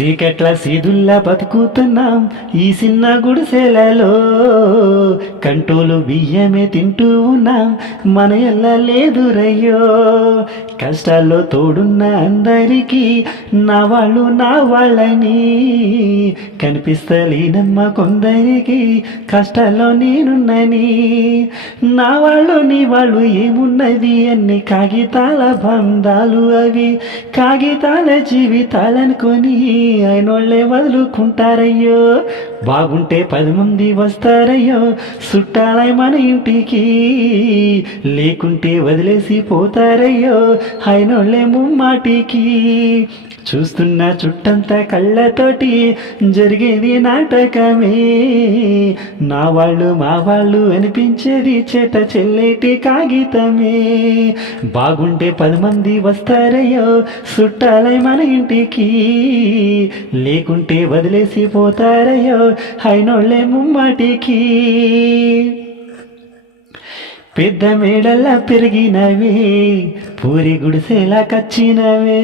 చీకట్ల సీదుల్లా బతుకుతున్నాం. ఈ చిన్న గుడిసెలలో కంటోలు బియ్యమే తింటూ ఉన్నాం. మన ఎల్ల లేదు రయ్యో కష్టాల్లో తోడున్న అందరికీ నా వాళ్ళు నా వాళ్ళని కనిపిస్తలేనమ్మ కొందరికి. కష్టాల్లో నేనున్నని నా వాళ్ళు నీ వాళ్ళు ఏమున్నది అన్ని కాగితాల బంధాలు అవి. కాగితాల జీవితాలనుకొని అయినోళ్ళే వదులుకుంటారయ్యో. బాగుంటే పది మంది వస్తారయ్యో. చుట్టాలై మన ఇంటికి లేకుంటే వదిలేసి పోతారయ్యో. అయినోళ్ళే ముమ్మాటికి చూస్తున్న చుట్టంతా కళ్ళతోటి జరిగేది నాటకమే. నా వాళ్ళు మా వాళ్ళు అనిపించేది చేత చెల్లేటి కాగితమే. బాగుంటే పది మంది వస్తారయ్యో. చుట్టాలై మన ఇంటికి లేకుంటే వదిలేసి పోతారయ్యో హైనోళ్ళే ముమ్మాటికి. పెద్ద మేడల్లా పెరిగినవే పూరి గుడిసెలా కచ్చినవే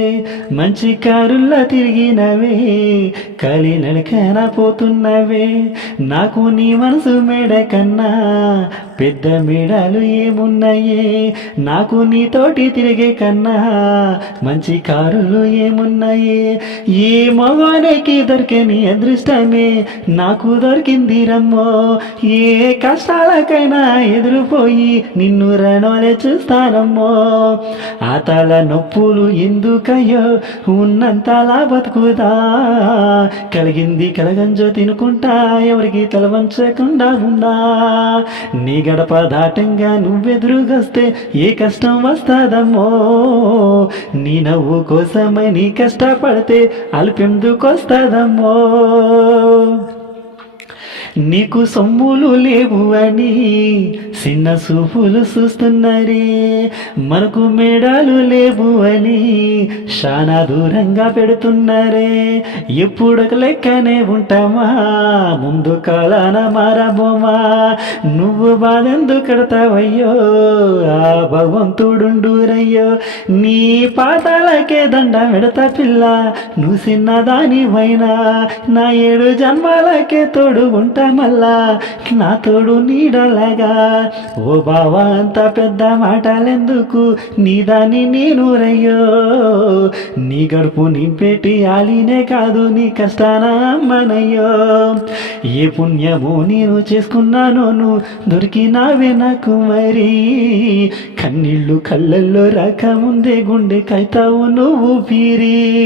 మంచి కారుల్లా తిరిగినవే కలి నడకన పోతున్నవే. నాకు నీ మనసు మేడ కన్నా పెద్ద మేడలు ఏమున్నాయే నాకు నీతోటి తిరిగే కన్నా మంచి కారులు ఏమున్నాయే ఏ మగానికి దొరికని అదృష్టమే నాకు దొరికింది రమ్మో. ఏ కష్టాలకైనా ఎదురుపోయి నిన్ను రణోలే చూస్తానమ్మో. ఆ తల నొప్పులు ఎందుకయ్యో? ఉన్నంతలా బతుకుదా? కలిగింది కలగంజో తినుకుంటా ఎవరికి తలవంచకుండా ఉందా? నీ గడప దాటంగా నువ్వెదురుగొస్తే ఏ కష్టం వస్తాదమ్మో? నీ నవ్వు కోసమై నీ కష్టపడితే అల్పెందుకొస్తాదమ్మో? నీకు సొమ్ములు లేవు అని చిన్న సూపులు చూస్తున్నారే. మనకు మేడాలు లేవు అని చాలా దూరంగా పెడుతున్నారే. ఎప్పుడొక లెక్కనే ఉంటామా? ముందు కాలాన మారబోమా? నువ్వు బాధెందుకు కడతావయ్యో? ఆ భగవంతుడుండురయ్యో. నీ పాతాలకే దండ పెడతా పిల్ల. నువ్వు చిన్నదానివైనా నా ఏడు జన్మాలకే తోడు ఉంటా మళ్ళా నా తోడు నీడలాగా. ఓ బావా అంత పెద్ద మాటలెందుకు? నీ దాన్ని నేను రయ్యో? నీ గడుపు నింపెట్టి ఆలినే కాదు నీ కష్టాన అమ్మనయ్యో. ఏ పుణ్యము నేను చేసుకున్నాను నువ్వు దొరికినావే నాకు మరి. కన్నీళ్ళు కళ్ళల్లో రాకముందే గుండె కైతావు నువ్వు పీరీ.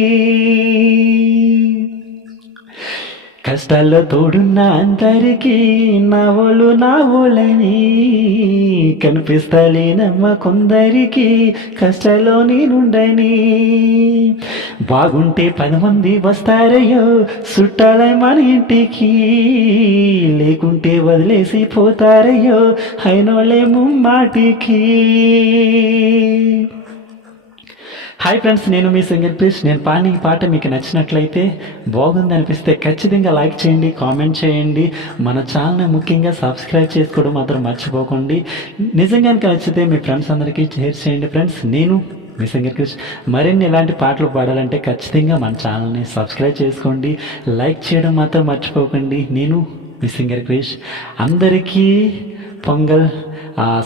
కష్టాల్లో తోడున్న అందరికీ నా వాళ్ళు నా కనిపిస్తలేనమ్మ కొందరికి కష్టాల్లో నేనుండని. బాగుంటే పది మంది వస్తారయ్యో చుట్టాలై మన ఇంటికి. లేకుంటే వదిలేసి పోతారయ్యో అయినోళ్ళే ముమ్మాటికి. హాయ్ ఫ్రెండ్స్ నేను మీ సింగర్ ప్లీజ్. నేను పాడిన ఈ పాట మీకు నచ్చినట్లయితే బాగుంది అనిపిస్తే ఖచ్చితంగా లైక్ చేయండి కామెంట్ చేయండి. మన ఛానల్ని ముఖ్యంగా సబ్స్క్రైబ్ చేసుకోవడం మాత్రం మర్చిపోకండి. నిజంగా కనుక నచ్చితే మీ ఫ్రెండ్స్ అందరికీ షేర్ చేయండి ఫ్రెండ్స్ నేను మీ సింగర్ క్రిష్. మరిన్ని ఇలాంటి పాటలు పాడాలంటే ఖచ్చితంగా మన ఛానల్ని సబ్స్క్రైబ్ చేసుకోండి. లైక్ చేయడం మాత్రం మర్చిపోకండి. నేను మీ సింగర్ క్రిష్. అందరికీ పొంగల్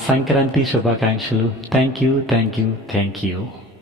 సంక్రాంతి శుభాకాంక్షలు. Thank you thank you thank you